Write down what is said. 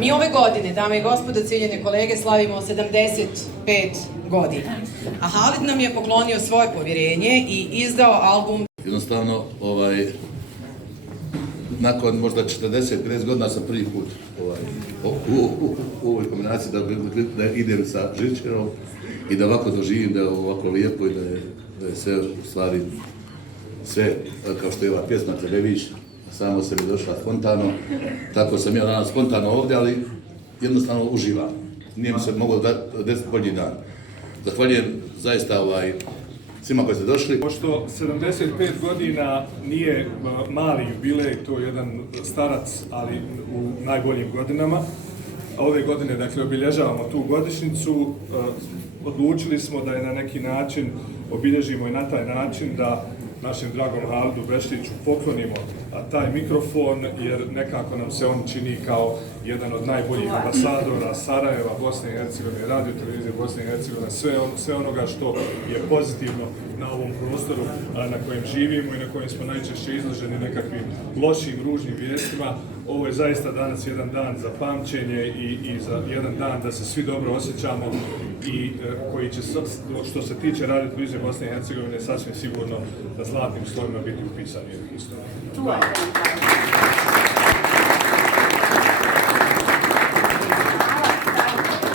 Mi ove godine, dame i gospodo, cijenjene kolege, slavimo 75 godina. A Halid nam je poklonio svoje povjerenje i izdao album. Jednostavno, nakon možda 40-50 godina sam prvi put u ovoj kombinaciji da idem sa žičarom i da ovako doživim, da je ovako lijepo i da je sve u stvari, sve kao što je ova pjesma Telević, samo se mi došla spontano, tako sam ja danas spontano ovdje, ali jednostavno uživam. Nije mi se moglo desiti bolji dan. Zahvaljujem zaista svima koji ste došli. Pošto 75 godina nije mali jubilej, to je jedan starac, ali u najboljim godinama. Ove godine, dakle, obilježavamo tu godišnjicu. Odlučili smo da je na neki način obilježimo i na taj način da našem dragom Halidu Bešliću poklonimo taj mikrofon, jer nekako nam se on čini kao jedan od najboljih ambasadora Sarajeva, Bosne i Hercegovine, radio televizije Bosne i Hercegovine, sve onoga što je pozitivno na ovom prostoru na kojem živimo i na kojem smo najčešće izloženi nekakvim lošim, ružnim vijestima. Ovo je zaista danas jedan dan za pamćenje i za jedan dan da se svi dobro osjećamo i koji će, što se tiče radio televizije Bosne i Hercegovine, sasvim sigurno da zlatnim slovima biti upisani u historiju.